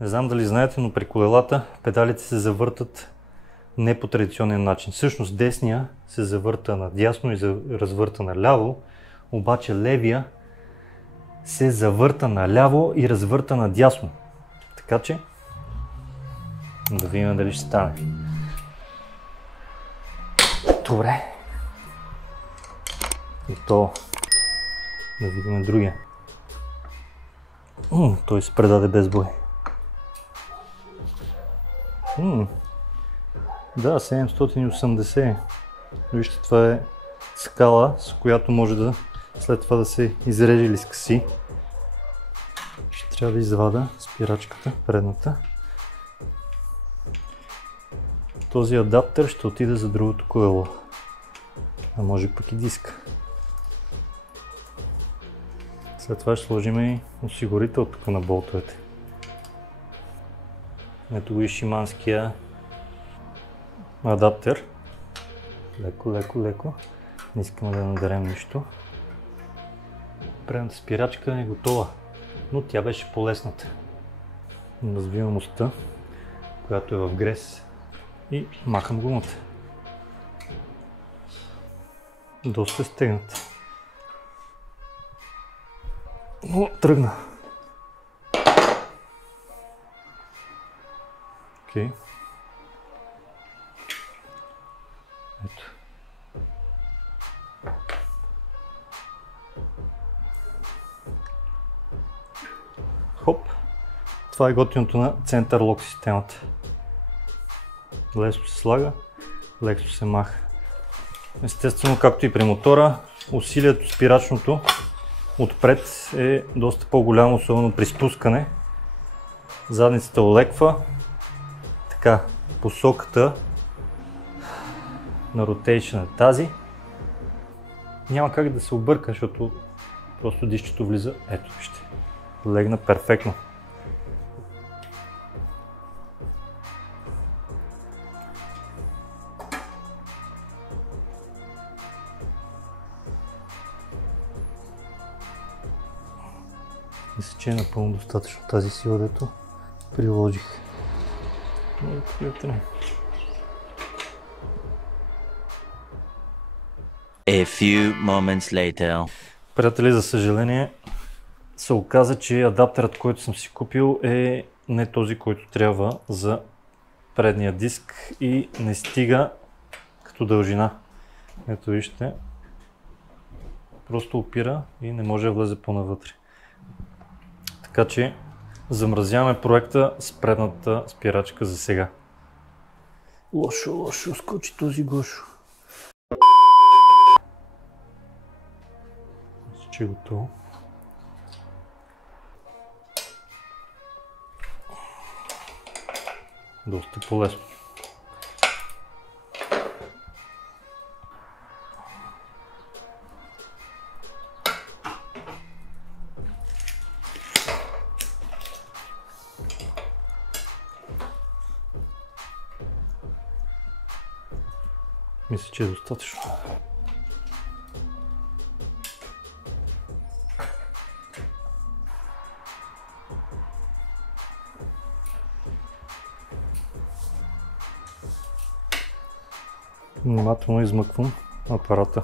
Не знам дали знаете, но при колелата педалите се завъртат не по традиционен начин. Всъщност десния се завърта надясно и развърта наляво, обаче левия се завърта наляво и развърта надясно. Така че да видим дали ще стане. Добре. Готово. Да видим другия. Той се предаде без бой. Да, 780. Вижте, това е скала, с която може да след това да се изреже или скъси. Ще трябва да извада спирачката, предната. Този адаптер ще отиде за другото колело. А може пък и диск. След това ще сложим и осигурител тук на болтовете. Ето го и шиманския адаптер. Леко. Не искаме да надерем нищо. Предната спирачка е готова, но тя беше по-лесната. Развивам оста, която е в грес, и махам гумата. Доста е стегната. Но тръгна. Окей. Ето. Хоп. Това е готиното на център лок системата. Лесно се слага, леко се маха. Естествено, както и при мотора, усилието спирачното отпред е доста по-голямо, особено при спускане. Задницата олеква. Така, посоката на ротейшън е тази. Няма как да се обърка, защото просто дисчето влиза. Ето, вижте. Легна перфектно. Мисля, че е напълно достатъчно тази сила, дето приложих. A few moments later. Приятели, за съжаление се оказа, че адаптерът, който съм си купил, е не този, който трябва за предния диск и не стига като дължина. Ето вижте, просто опира и не може да влезе по-навътре. Така че замразяваме проекта с предната спирачка за сега. Лошо, скочи този Гошо. Мисля, че е готово. Доста по-лесно. Мисля, че е достатъчно. Внимателно измъквам апарата.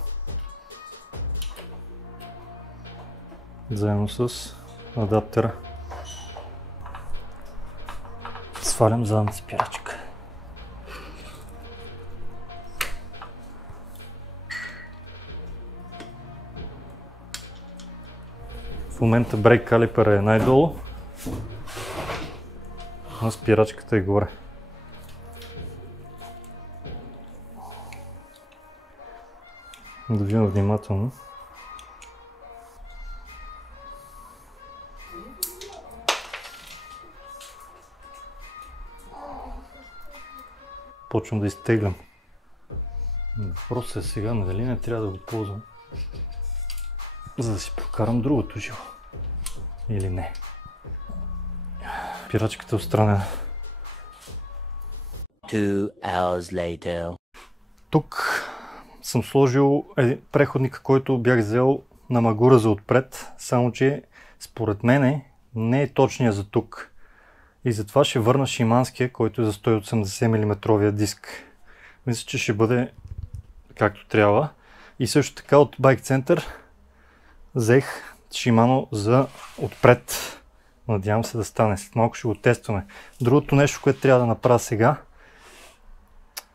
Заедно с адаптера. Свалям задната спирачка. В момента брейк калипера е най-долу, а спирачката е горе. Да видим внимателно. Почвам да изтеглям. Въпросът е сега, дали не трябва да го ползвам, за да си прокарам другото жило. Или не. Спирачката е отстранена. 2 hours later. Тук съм сложил преходника, който бях взел на магура за отпред, само че според мене не е точния за тук. И затова ще върна Шиманския, който е за 180 мм диск. Мисля, че ще бъде както трябва. И също така от Bike Center взех Shimano за отпред. Надявам се да стане. След малко ще го тестваме. Другото нещо, което трябва да направя сега,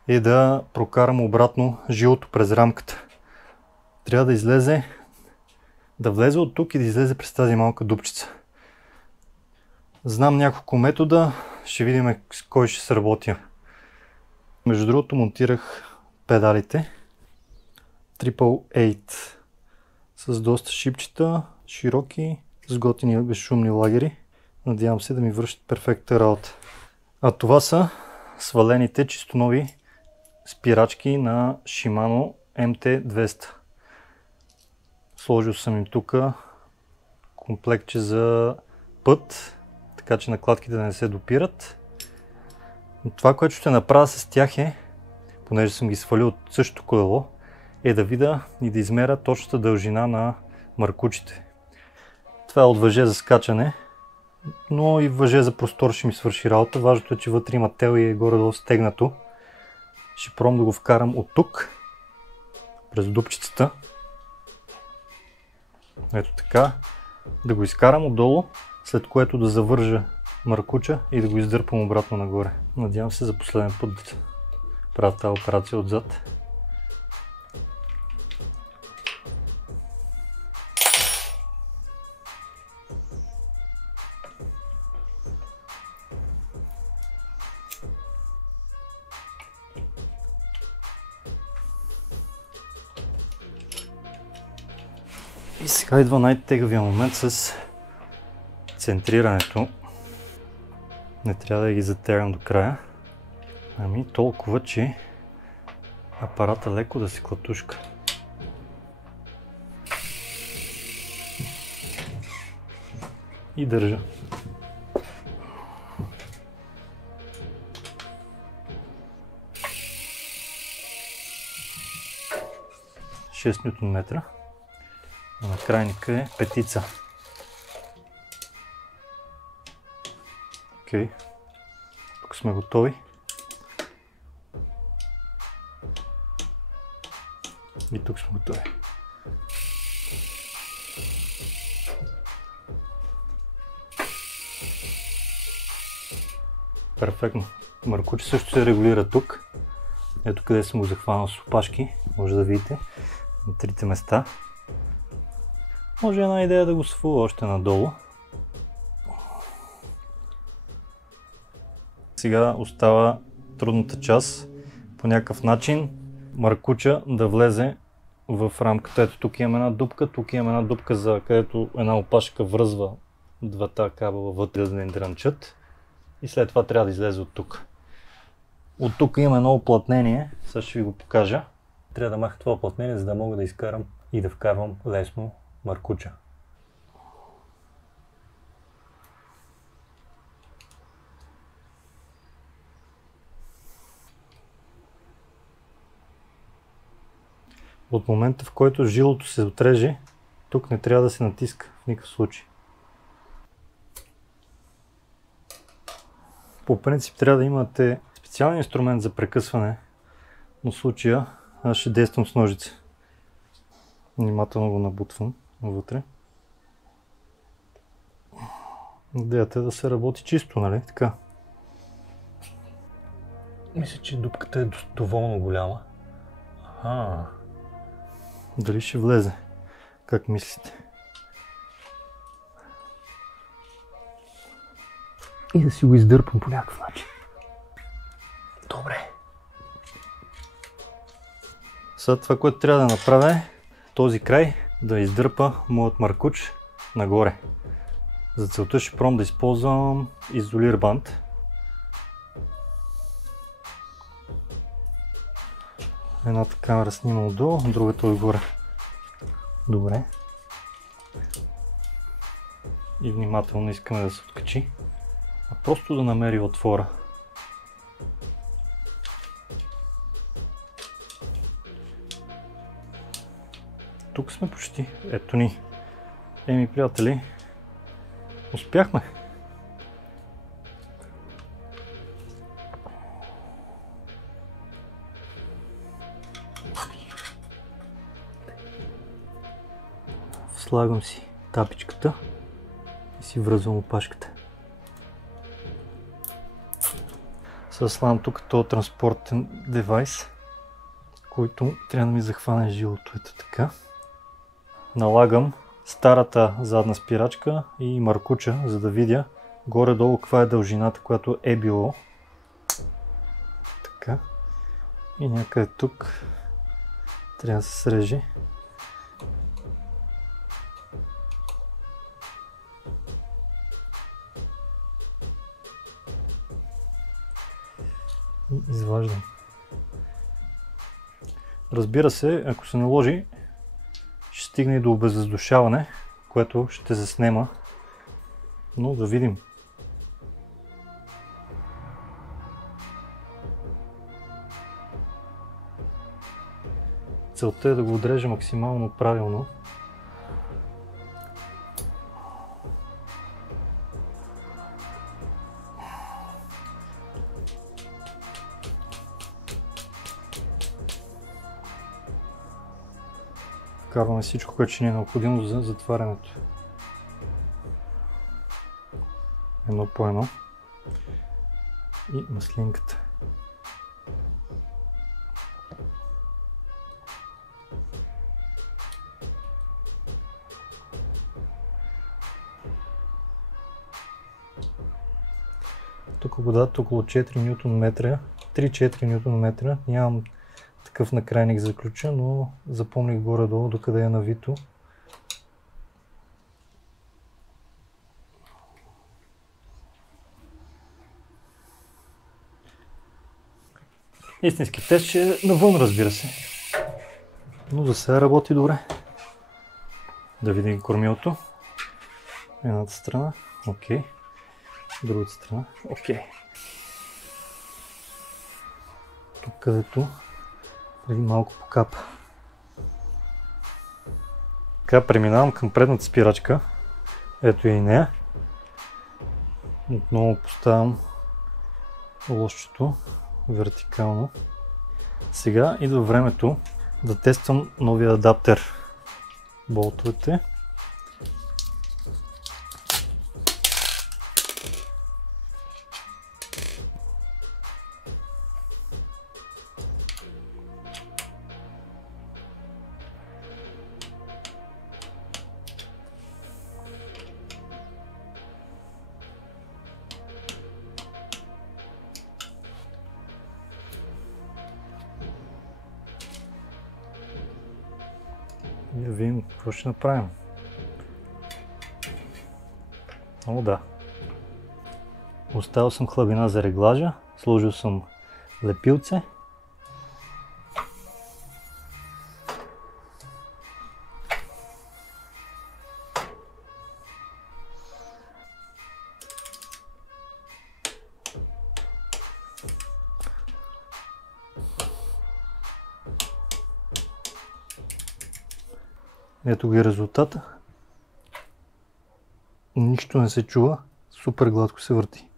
е да прокарам обратно жилото през рамката. Трябва да излезе, да влезе от тук и да излезе през тази малка дупчица. Знам няколко метода, ще видим с кой ще се работи. Между другото монтирах педалите Triple 8 с доста шипчета, широки, с готини безшумни лагери. Надявам се да ми вършат перфектна работа. А това са свалените чисто нови спирачки на Shimano MT200. Сложил съм им тук комплектче за път, така че накладките да не се допират. Но това, което ще направя с тях е, понеже съм ги свалил от същото колело, е да видя и да измеря точната дължина на маркучите. Това е от въже за скачане, но и въже за простор ще ми свърши работа. Важното е, че вътре има тел и е горе-долу стегнато. Ще пробвам да го вкарам от тук, през дупчицата. Ето така. Да го изкарам отдолу, след което да завържа маркуча и да го издърпам обратно нагоре. Надявам се за последен път да правя тази операция отзад. И сега идва най-тегавия момент с центрирането. Не трябва да ги затягам до края. Ами толкова, че апарата леко да се клатушка. И държа. Шест нютон-метра. А на крайника е петица. Окей. Тук сме готови. И тук сме готови. Перфектно. Маркуче също се регулира тук. Ето къде съм го захванал с опашки. Може да видите на трите места. Може една идея да го сваля още надолу. Сега остава трудната част. По някакъв начин маркуча да влезе в рамката. Ето тук имаме една дупка, тук имаме една дупка, за където една опашка връзва двата кабела вътре да не дрънчат. И след това трябва да излезе от тук. От тук има едно уплътнение, сега ще ви го покажа. Трябва да маха това уплътнение, за да мога да изкарам и да вкарвам лесно маркуча. От момента, в който жилото се отреже, тук не трябва да се натиска в никакъв случай. По принцип трябва да имате специален инструмент за прекъсване, но в случая аз ще действам с ножица. Внимателно го набутвам вътре. Идеята е да се работи чисто, нали? Така. Мисля, че дупката е доволно голяма. Дали ще влезе? Как мислите? И да си го издърпам по някакъв начин. Добре. Сега това, което трябва да направя е този край да издърпа моят маркуч нагоре. За целта ще пробвам да използвам изолир бант. Едната камера снима отдолу, другата отгоре. Добре. И внимателно искаме да се откачи, а просто да намери отвора. Тук сме почти. Ето ни. Еми, приятели, успяхме. Слагам си тапичката и си връзвам опашката. Слагам тук този транспортен девайс, който трябва да ми захване жилото. Ето така. Налагам старата задна спирачка и маркуча, за да видя горе-долу каква е дължината, която е било. Така. И някъде тук трябва да се среже. И изваждам. Разбира се, ако се наложи, ще стигне и до обезвъздушаване, което ще заснема. Но да видим. Целта е да го отрежа максимално правилно. Вкарваме всичко, което ще ни е необходимо за затварянето. Едно по едно. И маслинката. Тук водата около 4 Нм, 3-4 Нм. Нямам такъв накрайник за ключа, но запомних горе-долу докъде е навито. Истински тест ще е навън, разбира се. Но за сега работи добре. Да видим кормилото. Едната страна. Окей. Другата страна. Окей. Тук където преди малко покапа. Така, преминавам към предната спирачка. Ето и нея. Отново поставям лошчето вертикално. Сега идва времето да тествам новия адаптер. Болтовете. И да видим какво ще направим. О, да. Оставил съм хлабина за реглажа, сложил съм лепилце. Ето ги резултата. Нищо не се чува, супер гладко се върти.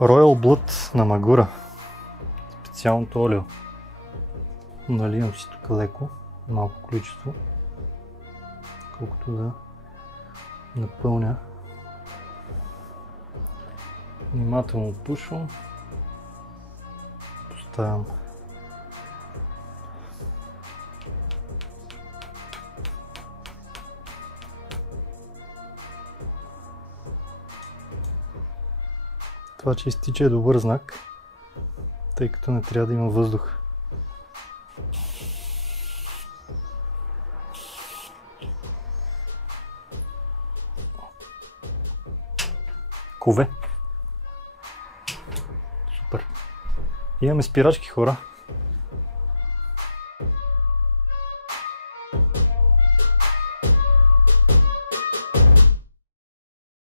Royal Blood на Магура. Специалното олио. Наливам си тук леко, малко количество, колкото да напълня. Внимателно отпушвам. Поставям това, че изтича е добър знак, тъй като не трябва да има въздух. Кове. Супер. Имаме спирачки, хора.